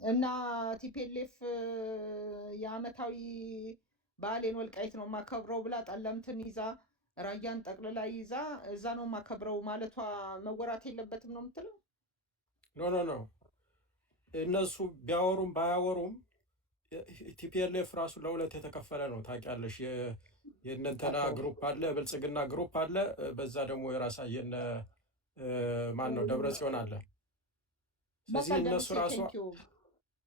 እና ቲፒኤልኤፍ የአመታዊ በዓሌን ወልቃይት ነው የማከብረው ብላ ጠለምትን ይዛ ራያን ጠቅልላ ይዛ እዛ ነው የማከብረው ማለቷ መወራት የለበትም ነው የምትለው? ኖ ኖ ኖ እነሱ ቢያወሩም ባያወሩም ቲፒኤልኤፍ ራሱ ለሁለት የተከፈለ ነው ታውቂያለሽ። የእነንተና ግሩፕ አለ፣ ብልጽግና ግሩፕ አለ። በዛ ደግሞ የራሳ የነ ማን ነው ደብረ ጽዮን አለ። ስለዚህ በቃ እነሱ ደምሴ ራሱ ቴንኪዩ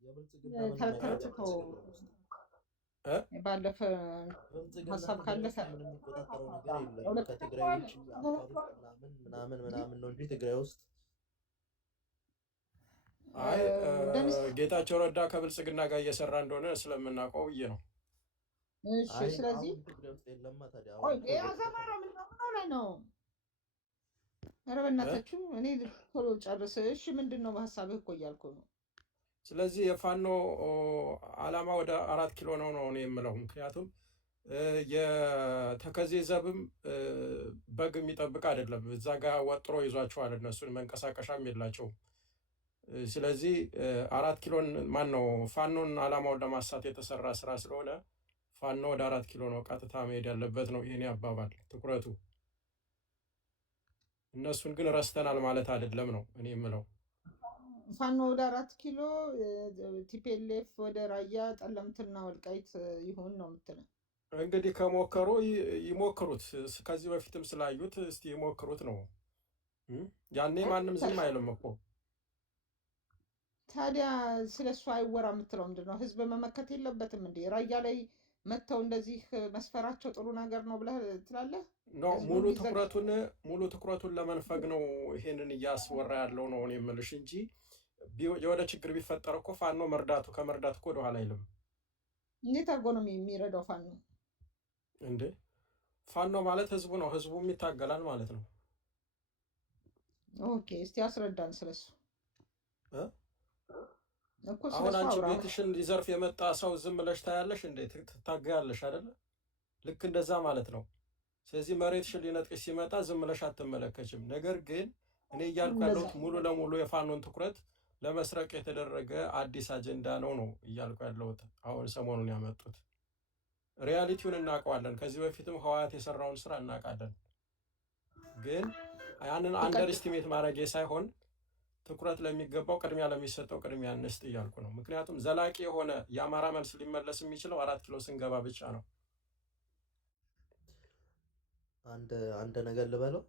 የብልጽግና ምንም ተረትተው አይቆጣጠረው ነገር ውስጥ ባለፈ ብልጽግና ሀሳብ ነገር ካለፈ ውስጥ ምንም የሚቆጣጠረው ነገር የለም። ከትግራይ ውጭ አፋር ውስጥ ምናምን ምናምን ምናምን ነው እንጂ ትግራይ ውስጥ አይ ደምስ ጌታቸው ረዳ ከብልጽግና ጋር እየሰራ እንደሆነ ስለምናውቀው ብዬ ነው። እሺ። አይ ስለዚህ አሁን ትግራይ ውስጥ የለማ። ታዲያ ቆይ አሁን እኮ አዛማራ ምን ሆነ ነው? ኧረ እ? በእናታችሁ እኔ ቶሎ ጨርስ። እሺ ምንድን ነው በሀሳብህ እኮ እያልኩ ነው። ስለዚህ የፋኖ ዓላማ ወደ 4 ኪሎ ነው ነው እኔ የምለው። ምክንያቱም የተከዜ ዘብም በግ የሚጠብቅ አይደለም። እዛ ጋር ወጥሮ ይዟቸዋል። እነሱን መንቀሳቀሻም የላቸውም። ስለዚህ 4 ኪሎን ማን ነው ፋኖን ዓላማውን ለማሳት የተሰራ ስራ ስለሆነ ፋኖ ወደ 4 ኪሎ ነው ቀጥታ መሄድ ያለበት ነው የኔ አባባል ትኩረቱ። እነሱን ግን ረስተናል ማለት አይደለም ነው እኔ የምለው። ፋኖ ወደ 4 ኪሎ ቲፒኤልኤፍ ወደ ራያ ጠለምትና ወልቃይት ይሁን ነው የምትለው? እንግዲህ ከሞከሩ ይሞክሩት። ከዚህ በፊትም ስላዩት እስቲ ይሞክሩት ነው። ያኔ ማንም ዝም አይልም እኮ። ታዲያ ስለ እሱ አይወራ የምትለው ምንድን ነው? ህዝብ መመከት የለበትም እንዴ? ራያ ላይ መጥተው እንደዚህ መስፈራቸው ጥሩ ነገር ነው ብለህ ትላለህ? ነው ህዝቡ ሙሉ እንዲዘግ ትኩረቱን ለመንፈግ ነው ይሄንን እያስወራ ያለው ነው እኔ የምልሽ እንጂ የወደ ችግር ቢፈጠር እኮ ፋኖ ከመርዳት እኮ ወደኋላ አይልም እንዴት አድርጎ ነው የሚረዳው ፋኖ? እንዴ። ፋኖ ማለት ህዝቡ ነው፣ ህዝቡም ይታገላል ማለት ነው። ኦኬ እስቲ አስረዳን ስለሱ እ? እኮ አሁን ስለሱ አንቺ አውራ። ቤትሽን ሊዘርፍ የመጣ ሰው ዝም ብለሽ ታያለሽ እንዴ? ትታገያለሽ አይደለ? ልክ እንደዛ ማለት ነው። ስለዚህ መሬትሽን ሊነጥቅሽ ሲመጣ ዝም ብለሽ አትመለከችም። ነገር ግን እኔ እያልኩ እንደዛ ያለሁት ሙሉ ለሙሉ የፋኖን ትኩረት ለመስረቅ የተደረገ አዲስ አጀንዳ ነው እያልኩ ያለሁት። አሁን ሰሞኑን ያመጡት ሪያሊቲውን እናውቀዋለን። ከዚህ በፊትም ህወሓት የሰራውን ስራ እናውቃለን። ግን ያንን አንደር ይቀጥል። ኢስቲሜት ማድረጌ ሳይሆን ትኩረት ለሚገባው ቅድሚያ ለሚሰጠው ቅድሚያ እንስጥ እያልኩ ነው። ምክንያቱም ዘላቂ የሆነ የአማራ መልስ ሊመለስ የሚችለው 4 ኪሎ ስንገባ ብቻ ነው። አንድ ነገር ልበለው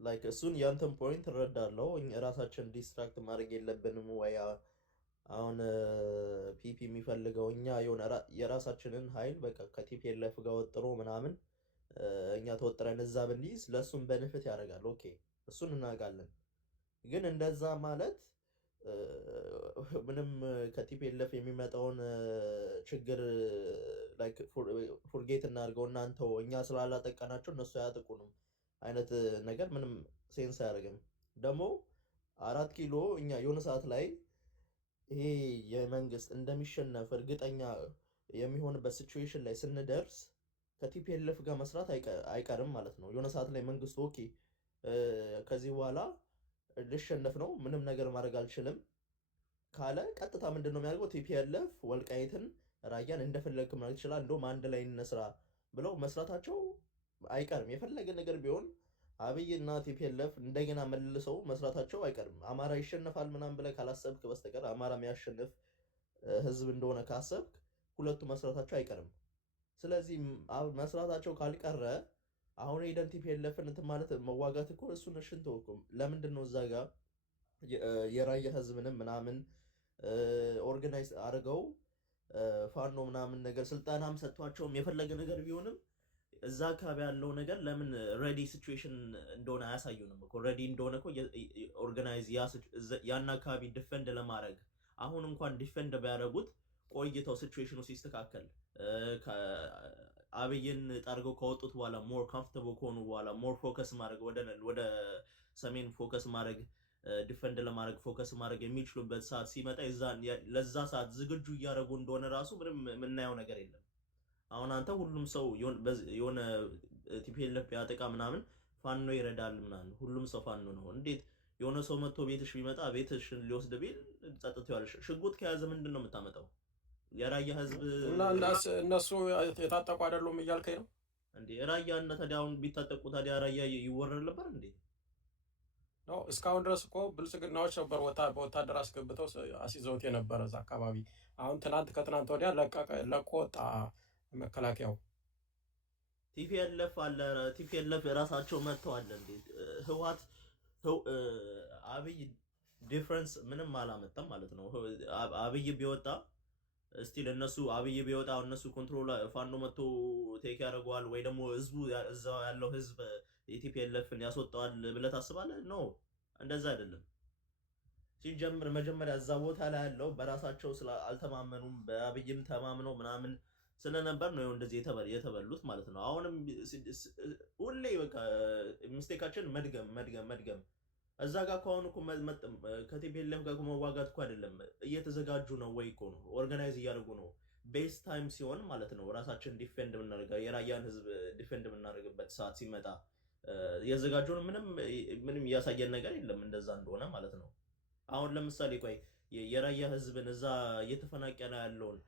ላይክ እሱን ያንተን ፖይንት እረዳለሁ። ራሳችን ዲስትራክት ማድረግ የለብንም ወይ? አሁን ፒፒ የሚፈልገው እኛ የሆነ የራሳችንን ኃይል በቃ ከቲፒኤልኤፍ ጋር ወጥሮ ምናምን እኛ ተወጥረን እዛ ብንይዝ ለእሱም በንፍት ያደርጋል። ኦኬ እሱን እናውቃለን። ግን እንደዛ ማለት ምንም ከቲፒኤልኤፍ የሚመጣውን ችግር ላይክ ፉርጌት እናድርገው እናንተው እኛ ስላላጠቃናቸው እነሱ አያጠቁንም አይነት ነገር ምንም ሴንስ አያደርግም። ደግሞ 4 ኪሎ እኛ የሆነ ሰዓት ላይ ይሄ የመንግስት እንደሚሸነፍ እርግጠኛ የሚሆንበት ሲቹዌሽን ላይ ስንደርስ ከቲፒኤልኤፍ ጋር መስራት አይቀርም ማለት ነው። የሆነ ሰዓት ላይ መንግስት ኦኬ ከዚህ በኋላ ልሸነፍ ነው ምንም ነገር ማድረግ አልችልም ካለ ቀጥታ ምንድን ነው የሚያደርገው? ቲፒኤልኤፍ ወልቃይትን ራያን እንደፈለግክ ማድረግ ይችላል፣ እንደውም አንድ ላይ እንስራ ብለው መስራታቸው አይቀርም። የፈለገ ነገር ቢሆን አብይ እና ቲፒኤልኤፍ እንደገና መልሰው መስራታቸው አይቀርም። አማራ ይሸነፋል ምናምን ብለህ ካላሰብክ በስተቀር አማራ የሚያሸንፍ ህዝብ እንደሆነ ካሰብክ ሁለቱ መስራታቸው አይቀርም። ስለዚህ መስራታቸው ካልቀረ አሁን ሄደን ቲፒኤልኤፍን እንትን ማለት መዋጋት እኮ እሱን እሽን ተወኩም። ለምንድን ነው እዛ ጋር የራያ ህዝብንም ምናምን ኦርጋናይዝ አድርገው ፋኖ ምናምን ነገር ስልጠናም ሰጥቷቸውም የፈለገ ነገር ቢሆንም እዛ አካባቢ ያለው ነገር ለምን ሬዲ ሲቹዌሽን እንደሆነ አያሳዩንም እኮ። ሬዲ እንደሆነ እኮ ኦርጋናይዝ ያን አካባቢ ዲፌንድ ለማድረግ አሁን እንኳን ዲፌንድ ቢያደርጉት ቆይተው ሲቹዌሽኑ ሲስተካከል አብይን ጠርገው ከወጡት በኋላ ሞር ኮምፎርታብል ከሆኑ በኋላ ሞር ፎከስ ማድረግ ወደ ሰሜን ፎከስ ማድረግ ዲፌንድ ለማድረግ ፎከስ ማድረግ የሚችሉበት ሰዓት ሲመጣ ለዛ ሰዓት ዝግጁ እያደረጉ እንደሆነ ራሱ ምንም የምናየው ነገር የለም። አሁን አንተ ሁሉም ሰው የሆነ ቲፒኤልኤፍ ያጠቃ ምናምን ፋኖ ይረዳል ምናምን ሁሉም ሰው ፋኖ ነው እንዴት የሆነ ሰው መጥቶ ቤትሽ ቢመጣ ቤትሽን ሊወስድ ቢል ጸጥታ ያለሽ ሽጉጥ ከያዘ ምንድን ነው የምታመጣው? የራያ ህዝብ እና እነሱ የታጠቁ አይደሉም እያልከኝ ነው እንዴ? ራያ እና ታዲያ አሁን ቢታጠቁ ታዲያ ራያ ይወረር ነበር እንዴ? ነው? እስካሁን ድረስ እኮ ብልጽግናዎች ነበር በወታደር አስገብተው አስይዘውት የነበረ እዛ አካባቢ። አሁን ትናንት ከትናንት ወዲያ ለቆ ወጣ መከላከያው። ቲፒኤልኤፍ አለ። ቲፒኤልኤፍ ራሳቸው መጥተዋል እንዴ? ህዋት አብይ ዲፍረንስ ምንም አላመጣም ማለት ነው። አብይ ቢወጣ ስቲል እነሱ አብይ ቢወጣ እነሱ ኮንትሮል ፋኖ መጥቶ ቴክ ያደርገዋል ወይ ደግሞ ህዝቡ እዛው ያለው ህዝብ የቲፒኤልኤፍን ያስወጣዋል ብለህ ታስባለህ? ኖ እንደዛ አይደለም። ሲጀምር መጀመሪያ እዛ ቦታ ላይ ያለው በራሳቸው አልተማመኑም። በአብይም ተማምነው ምናምን ስለነበር ነው እንደዚህ የተበሉት ማለት ነው። አሁንም ሁሌ በቃ ሚስቴካችን መድገም እዛ ጋር ከሆኑ እኮ ከቲፒኤልኤፍ ጋር መዋጋት እኮ አይደለም፣ እየተዘጋጁ ነው ወይ እኮ ነው፣ ኦርጋናይዝ እያደረጉ ነው። ቤስ ታይም ሲሆን ማለት ነው ራሳችን ዲፌንድ የምናደርገው የራያን ህዝብ ዲፌንድ የምናደርግበት ሰዓት ሲመጣ እየተዘጋጁ ነው። ምንም እያሳየን ነገር የለም እንደዛ እንደሆነ ማለት ነው። አሁን ለምሳሌ ቆይ የራያ ህዝብን እዛ እየተፈናቀለ ያለውን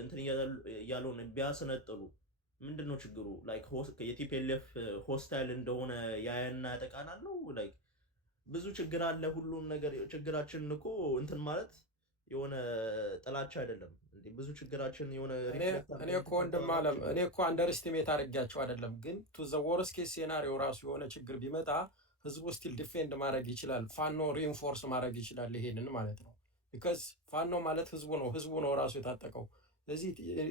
እንትን ያለውን ቢያስነጥሉ ምንድን ነው ችግሩ? ላይክ የቲፒኤልኤፍ ሆስታይል እንደሆነ ያያና ያጠቃናል ነው። ላይክ ብዙ ችግር አለ። ሁሉም ነገር ችግራችን እኮ እንትን ማለት የሆነ ጥላቻ አይደለም እንዴ? ብዙ ችግራችን የሆነ እኔ እኮ ወንድም አለም እኔ እኮ አንደርስቲሜት አድርጊያቸው አይደለም፣ ግን ቱ ዘ ወርስ ኬስ ሴናሪዮ ራሱ የሆነ ችግር ቢመጣ ህዝቡ ስቲል ዲፌንድ ማድረግ ይችላል። ፋኖ ሪኢንፎርስ ማድረግ ይችላል። ይሄንን ማለት ነው። ቢካዝ ፋኖ ማለት ህዝቡ ነው ራሱ የታጠቀው። ስለዚህ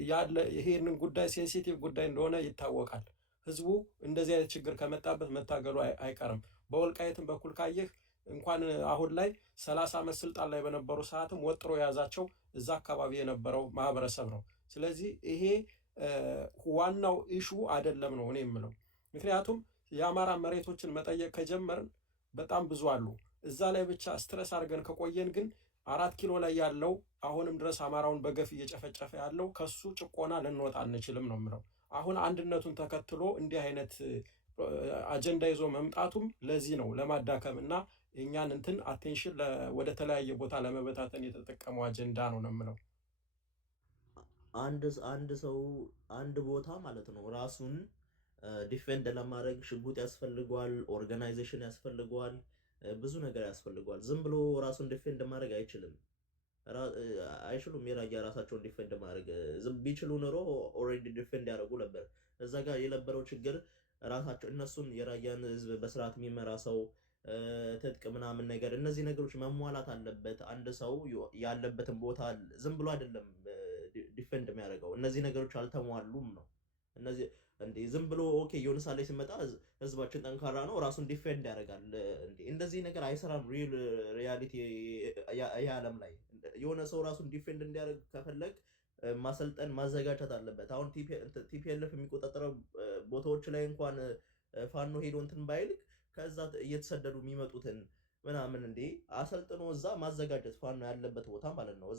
ያለ ይሄንን ጉዳይ ሴንሲቲቭ ጉዳይ እንደሆነ ይታወቃል። ህዝቡ እንደዚህ አይነት ችግር ከመጣበት መታገሉ አይቀርም። በወልቃይትም በኩል ካየህ እንኳን አሁን ላይ 30 ዓመት ስልጣን ላይ በነበሩ ሰዓትም ወጥሮ የያዛቸው እዛ አካባቢ የነበረው ማህበረሰብ ነው። ስለዚህ ይሄ ዋናው ኢሹ አይደለም ነው እኔ የምለው። ምክንያቱም የአማራ መሬቶችን መጠየቅ ከጀመርን በጣም ብዙ አሉ። እዛ ላይ ብቻ ስትረስ አድርገን ከቆየን ግን 4 ኪሎ ላይ ያለው አሁንም ድረስ አማራውን በገፍ እየጨፈጨፈ ያለው ከሱ ጭቆና ልንወጣ አንችልም ነው የምለው። አሁን አንድነቱን ተከትሎ እንዲህ አይነት አጀንዳ ይዞ መምጣቱም ለዚህ ነው፣ ለማዳከም እና የእኛን እንትን አቴንሽን ወደ ተለያየ ቦታ ለመበታተን የተጠቀመው አጀንዳ ነው ነው የምለው። አንድ ሰው አንድ ቦታ ማለት ነው ራሱን ዲፌንድ ለማድረግ ሽጉጥ ያስፈልገዋል፣ ኦርጋናይዜሽን ያስፈልገዋል፣ ብዙ ነገር ያስፈልገዋል። ዝም ብሎ ራሱን ዲፌንድ ማድረግ አይችሉም። የራያ ራሳቸውን ዲፌንድ ማድረግ ቢችሉ ኖሮ ኦልሬዲ ዲፌንድ ያደርጉ ነበር። እዛ ጋር የነበረው ችግር ራሳቸው እነሱን የራያን ህዝብ በስርዓት የሚመራ ሰው ትጥቅ ምናምን ነገር እነዚህ ነገሮች መሟላት አለበት። አንድ ሰው ያለበትን ቦታ ዝም ብሎ አይደለም ዲፌንድ የሚያደርገው። እነዚህ ነገሮች አልተሟሉም ነው። እነዚህ እንዴ ዝም ብሎ ኦኬ የሆነ ሳለ ሲመጣ ህዝባችን ጠንካራ ነው ራሱን ዲፌንድ ያደርጋል እንዴ? እንደዚህ ነገር አይሰራም። ሪያሊቲ የዓለም ላይ የሆነ ሰው ራሱን ዲፌንድ እንዲያደርግ ከፈለግ ማሰልጠን ማዘጋጀት አለበት። አሁን ቲፒኤልኤፍ የሚቆጣጠረው ቦታዎች ላይ እንኳን ፋኖ ሄዶ እንትን ባይልክ ከዛ እየተሰደዱ የሚመጡትን ምናምን እንዴ አሰልጥኖ እዛ ማዘጋጀት ፋኖ ያለበት ቦታ ማለት ነው።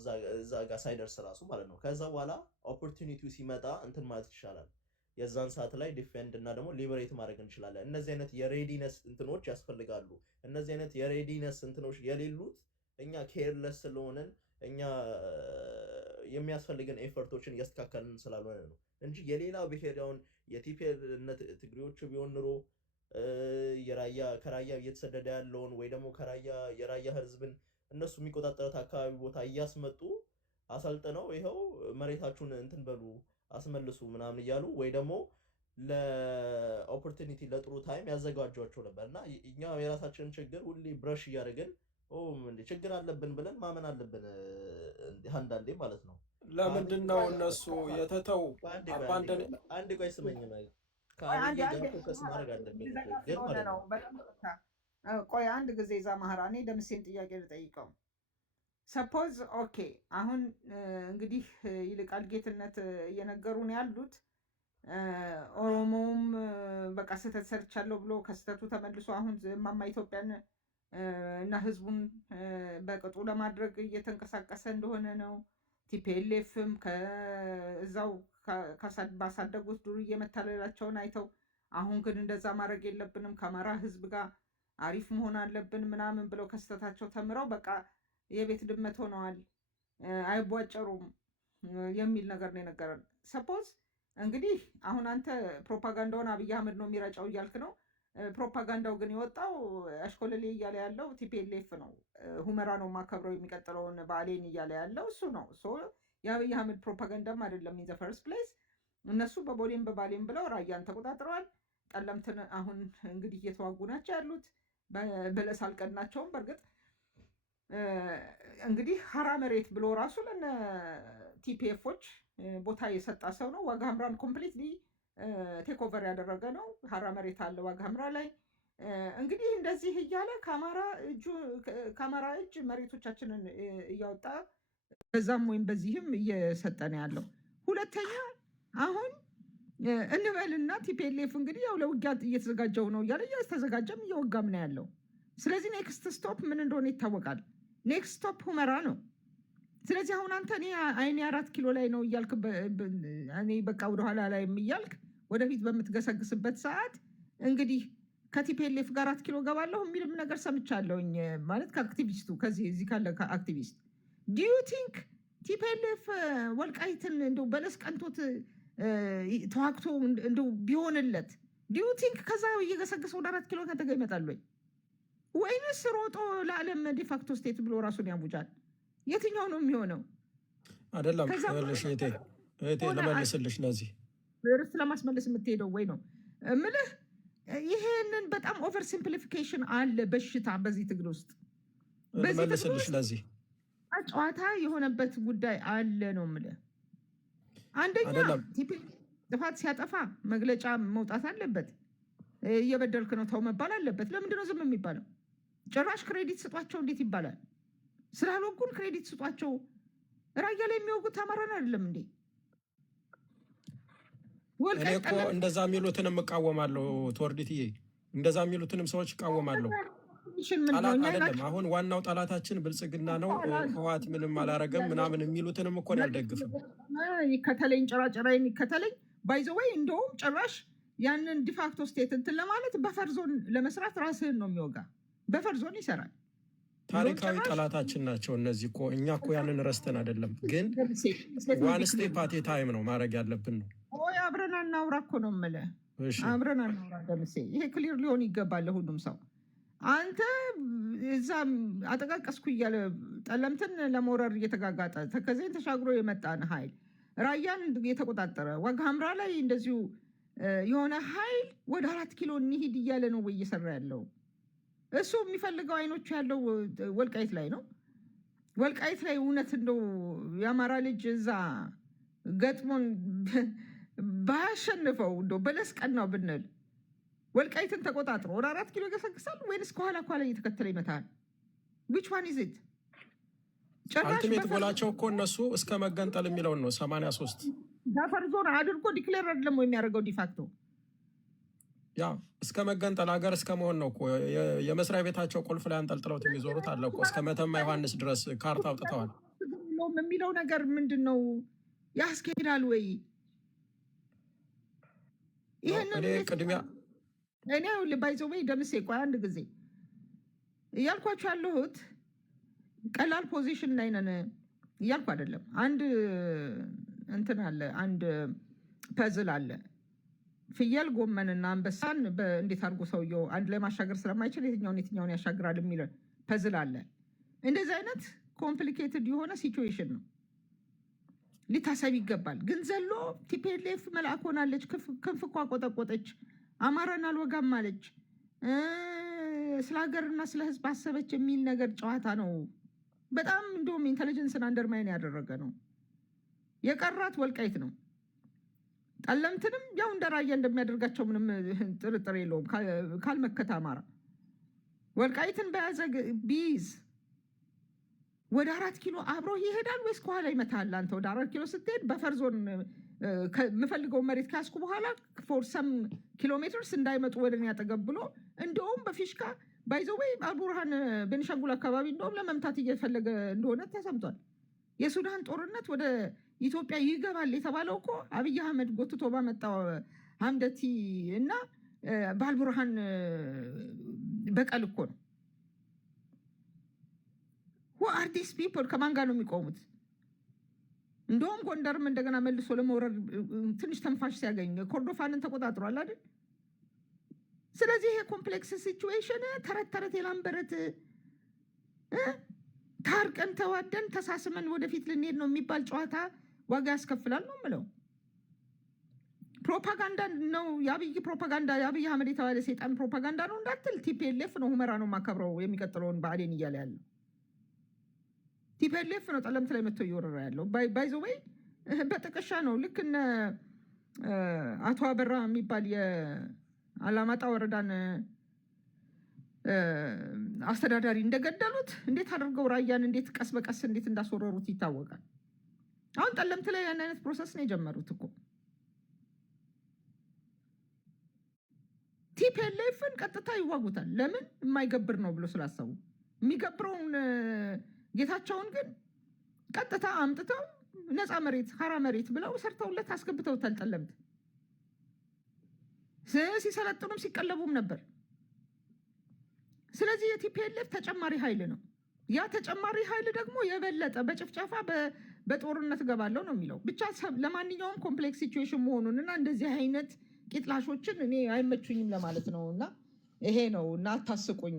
እዛ ጋር ሳይደርስ ራሱ ማለት ነው። ከዛ በኋላ ኦፖርቹኒቲው ሲመጣ እንትን ማለት ይቻላል። የዛን ሰዓት ላይ ዲፌንድ እና ደግሞ ሊበሬት ማድረግ እንችላለን። እነዚህ አይነት የሬዲነስ እንትኖች ያስፈልጋሉ። እነዚህ አይነት የሬዲነስ እንትኖች የሌሉት እኛ ኬርለስ ስለሆነን እኛ የሚያስፈልገን ኤፈርቶችን እያስተካከልን ስላልሆነ ነው እንጂ የሌላ ብሔራውን የቲፒኤልነት ትግሬዎቹ ቢሆን ኑሮ ከራያ እየተሰደደ ያለውን ወይ ደግሞ የራያ ህዝብን እነሱ የሚቆጣጠሩት አካባቢ ቦታ እያስመጡ አሰልጥነው ይኸው መሬታችሁን እንትን በሉ አስመልሱ ምናምን እያሉ ወይ ደግሞ ለኦፖርቹኒቲ ለጥሩ ታይም ያዘጋጇቸው ነበር። እና እኛ የራሳችንን ችግር ሁሌ ብረሽ እያደረግን ችግር አለብን ብለን ማመን አለብን አንዳንዴ ማለት ነው። ለምንድን ነው እነሱ የተተው? አንድ ቆይ ስመኝ ከአብይ ጋር ፎከስ ማድረግ አለብን ግን ማለት ነው። ቆይ አንድ ጊዜ እዛ ማህራ እኔ ደምሴን ጥያቄ ልጠይቀው። ሰፖዝ ኦኬ አሁን እንግዲህ ይልቃል ጌትነት እየነገሩን ያሉት ኦሮሞውም በቃ ስህተት ሰርቻለሁ ብሎ ከስህተቱ ተመልሶ አሁን እማማ ኢትዮጵያን እና ህዝቡን በቅጡ ለማድረግ እየተንቀሳቀሰ እንደሆነ ነው። ቲፒኤልኤፍም ከዛው ባሳደጉት ዱርዬ መታለላቸውን አይተው አሁን ግን እንደዛ ማድረግ የለብንም ከአማራ ህዝብ ጋር አሪፍ መሆን አለብን ምናምን ብለው ከስተታቸው ተምረው በቃ የቤት ድመት ሆነዋል፣ አይቧጨሩም የሚል ነገር ነው የነገረን። ሰፖዝ እንግዲህ አሁን አንተ ፕሮፓጋንዳውን አብይ አህመድ ነው የሚረጫው እያልክ ነው። ፕሮፓጋንዳው ግን የወጣው አሽኮለሌ እያለ ያለው ቲፒኤልኤፍ ነው። ሁመራ ነው ማከብረው የሚቀጥለውን በዓሌን እያለ ያለው እሱ ነው። የአብይ አህመድ ፕሮፓጋንዳም አይደለም። ኢን ዘ ፈርስት ፕሌስ እነሱ በቦሌም በባሌም ብለው ራያን ተቆጣጥረዋል። ጠለምትን አሁን እንግዲህ እየተዋጉ ናቸው ያሉት። በለስ አልቀናቸውም። በእርግጥ እንግዲህ ሀራ መሬት ብሎ ራሱ ለነ ቲፒኤፎች ቦታ የሰጣ ሰው ነው። ዋግ ኽምራን ኮምፕሊትሊ ቴክ ኦቨር ያደረገ ነው። ሀራ መሬት አለ ዋግ ኽምራ ላይ። እንግዲህ እንደዚህ እያለ ከአማራ እጅ መሬቶቻችንን እያወጣ በዛም ወይም በዚህም እየሰጠን ያለው። ሁለተኛ አሁን እንበልና ቲፒኤልኤፍ እንግዲህ ያው ለውጊያ እየተዘጋጀው ነው እያለ እያስተዘጋጀም እየወጋም ነው ያለው። ስለዚህ ኔክስት ስቶፕ ምን እንደሆነ ይታወቃል። ኔክስት ስቶፕ ሁመራ ነው። ስለዚህ አሁን አንተ እኔ አይኔ 4 ኪሎ ላይ ነው እያልክ እኔ በቃ ወደኋላ ላይ እያልክ ወደፊት በምትገሰግስበት ሰዓት እንግዲህ ከቲፒኤልኤፍ ጋር 4 ኪሎ ገባለሁ የሚልም ነገር ሰምቻለሁኝ። ማለት ከአክቲቪስቱ እዚህ ካለ አክቲቪስት ዲዩ ቲንክ ቲፒኤልኤፍ ወልቃይትን እንደው በለስ ቀንቶት ተዋግቶ እንደው ቢሆንለት ዲዩ ቲንክ ከዛ እየገሰገሰ ወደ 4 ኪሎ ከተገ ይመጣል ወይንስ ሮጦ ለዓለም ዲፋክቶ ስቴት ብሎ ራሱን ያውጃል? የትኛው ነው የሚሆነው? አይደለም እህቴ ለመልስልሽ ለዚህ ርዕስ ለማስመለስ የምትሄደው ወይ ነው እምልህ። ይሄንን በጣም ኦቨር ሲምፕሊፊኬሽን አለ በሽታ በዚህ ትግል ውስጥ ለመልስልሽ ለዚህ ጨዋታ የሆነበት ጉዳይ አለ ነው የምልህ። አንደኛ ጥፋት ሲያጠፋ መግለጫ መውጣት አለበት። እየበደልክ ነው ተው መባል አለበት። ለምንድን ነው ዝም የሚባለው? ጭራሽ ክሬዲት ስጧቸው እንዴት ይባላል? ስላልወጉን ክሬዲት ስጧቸው። ራያ ላይ የሚወጉት አማራን አይደለም እንዴ? እኔ እኮ እንደዛ የሚሉትንም እቃወማለሁ። ተወርዲትዬ እንደዛ የሚሉትንም ሰዎች እቃወማለሁ። ጠላት አይደለም። አሁን ዋናው ጠላታችን ብልጽግና ነው። ህወሓት ምንም አላረገም ምናምን የሚሉትንም እኮ አልደግፍም። ይከተለኝ ጭራጭራይን ይከተለኝ ባይዘወይ እንደውም ጭራሽ ያንን ዲፋክቶ ስቴት እንትን ለማለት በፈርዞን ለመስራት ራስህን ነው የሚወጋ። በፈርዞን ይሰራል። ታሪካዊ ጠላታችን ናቸው እነዚህ እኮ። እኛ እኮ ያንን ረስተን አይደለም፣ ግን ዋን ስቴፕ አት ኤ ታይም ነው ማድረግ ያለብን ነው። አብረን አናውራ እኮ ነው የምልህ። አብረን አናውራ ደምሴ። ይሄ ክሊር ሊሆን ይገባል ለሁሉም ሰው። አንተ እዛም አጠቃቀስኩ እያለ ጠለምትን ለመውረር እየተጋጋጠ ተከዜን ተሻግሮ የመጣን ኃይል ራያን የተቆጣጠረ ዋግ ኽምራ ላይ እንደዚሁ የሆነ ኃይል ወደ 4 ኪሎ እንሂድ እያለ ነው ወይ እየሰራ ያለው? እሱ የሚፈልገው አይኖቹ ያለው ወልቃይት ላይ ነው። ወልቃይት ላይ እውነት እንደው የአማራ ልጅ እዛ ገጥሞን ባያሸንፈው እንደው በለስ ቀናው ብንል ወልቃይትን ተቆጣጥሮ ወደ 4 ኪሎ ይገሰግሳል ወይንስ ከኋላ እየተከተለ ይመታል? ዊች ዋን ኢዝ ኢት? አልቲሜት ጎላቸው እኮ እነሱ እስከ መገንጠል የሚለውን ነው 83 በፈርዞን አድርጎ ዲክሌር አይደለም የሚያደርገው ዲፋክቶ ያ እስከ መገንጠል ሀገር እስከ መሆን ነው እኮ። የመስሪያ ቤታቸው ቁልፍ ላይ አንጠልጥለውት የሚዞሩት አለ እኮ። እስከ መተማ ዮሐንስ ድረስ ካርታ አውጥተዋል። የሚለው ነገር ምንድን ነው? ያስኬዳል ወይ? እኔ ቅድሚያ እኔ ባይዘው ወይ ደምሴ ቆይ አንድ ጊዜ እያልኳቸው ያለሁት ቀላል ፖዚሽን ላይ ነን እያልኩ አይደለም። አንድ እንትን አለ፣ አንድ ፐዝል አለ። ፍየል ጎመንና አንበሳን እንዴት አድርጎ ሰውየው አንድ ላይ ማሻገር ስለማይችል የትኛውን ያሻግራል የሚለው ፐዝል አለ። እንደዚህ አይነት ኮምፕሊኬትድ የሆነ ሲቹዌሽን ነው፣ ሊታሰብ ይገባል። ግን ዘሎ ቲፒኤልኤፍ መልአክ ሆናለች፣ ክንፍ እኮ ቆጠቆጠች፣ አማራን አልወጋም አለች፣ ስለ ሀገርና ስለ ሕዝብ አሰበች የሚል ነገር ጨዋታ ነው። በጣም እንደውም ኢንቴሊጀንስን አንደርማይን ያደረገ ነው። የቀራት ወልቃይት ነው። ጠለምትንም ያው እንደ ራያ እንደሚያደርጋቸው ምንም ጥርጥር የለውም። ካልመከተ አማራ ወልቃይትን በያዘ ቢይዝ ወደ 4 ኪሎ አብሮ ይሄዳል ወይስ ከኋላ ይመታል? አንተ ወደ 4 ኪሎ ስትሄድ በፈርዞን የምፈልገው መሬት ካስኩ በኋላ ፎር ሰም ኪሎ ሜትርስ እንዳይመጡ ወደ እኔ ያጠገብ ብሎ እንደውም በፊሽካ ባይዘወይ አልቡርሃን ቤንሻንጉል አካባቢ እንደውም ለመምታት እየፈለገ እንደሆነ ተሰምቷል። የሱዳን ጦርነት ወደ ኢትዮጵያ ይገባል የተባለው እኮ አብይ አህመድ ጎትቶ ባመጣው ሀምደቲ እና በአልቡርሃን በቀል እኮ ነው። who are these people? ከማን ጋር ነው የሚቆሙት? እንደውም ጎንደርም እንደገና መልሶ ለመውረድ ትንሽ ተንፋሽ ሲያገኝ ኮርዶፋንን ተቆጣጥሯል አይደል? ስለዚህ ይሄ ኮምፕሌክስ ሲቹዌሽን ተረት የላምበረት ታርቀን ተዋደን ተሳስመን ወደፊት ልንሄድ ነው የሚባል ጨዋታ ዋጋ ያስከፍላል ነው የምለው። ፕሮፓጋንዳ ነው የአብይ ፕሮፓጋንዳ፣ የአብይ አህመድ የተባለ ሰይጣን ፕሮፓጋንዳ ነው እንዳትል፣ ቲፒኤልኤፍ ነው ሁመራ ነው ማከብረው የሚቀጥለውን ብአዴን እያለ ያለው ቲፒኤልኤፍ ነው። ጠለምት ላይ መጥቶ እየወረረ ያለው ባይ ዘ ወይ በጥቅሻ ነው። ልክ እነ አቶ አበራ የሚባል የአላማጣ ወረዳን አስተዳዳሪ እንደገደሉት እንዴት አድርገው ራያን እንዴት ቀስ በቀስ እንዴት እንዳስወረሩት ይታወቃል። አሁን ጠለምት ላይ ያን አይነት ፕሮሰስ ነው የጀመሩት እኮ። ቲፒኤልኤፍን ቀጥታ ይዋጉታል። ለምን? የማይገብር ነው ብሎ ስላሰቡ። የሚገብረውን ጌታቸውን ግን ቀጥታ አምጥተው ነፃ መሬት ሀራ መሬት ብለው ሰርተውለት አስገብተውታል። ጠለምት ሲሰለጥኑም ሲቀለቡም ነበር። ስለዚህ የቲፒኤልኤፍ ተጨማሪ ኃይል ነው። ያ ተጨማሪ ኃይል ደግሞ የበለጠ በጭፍጨፋ በጦርነት ገባለው ነው የሚለው። ብቻ ለማንኛውም ኮምፕሌክስ ሲቹዌሽን መሆኑንና እንደዚህ አይነት ቂጥላሾችን እኔ አይመቹኝም ለማለት ነው። እና ይሄ ነው እና አታስቁኝ።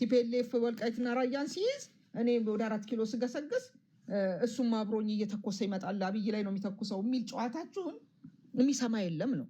ቲፒኤልኤፍ ወልቃይትና ራያን ሲይዝ እኔ ወደ 4 ኪሎ ስገሰግስ እሱም አብሮኝ እየተኮሰ ይመጣል፣ አብይ ላይ ነው የሚተኩሰው የሚል ጨዋታችሁን የሚሰማ የለም ነው።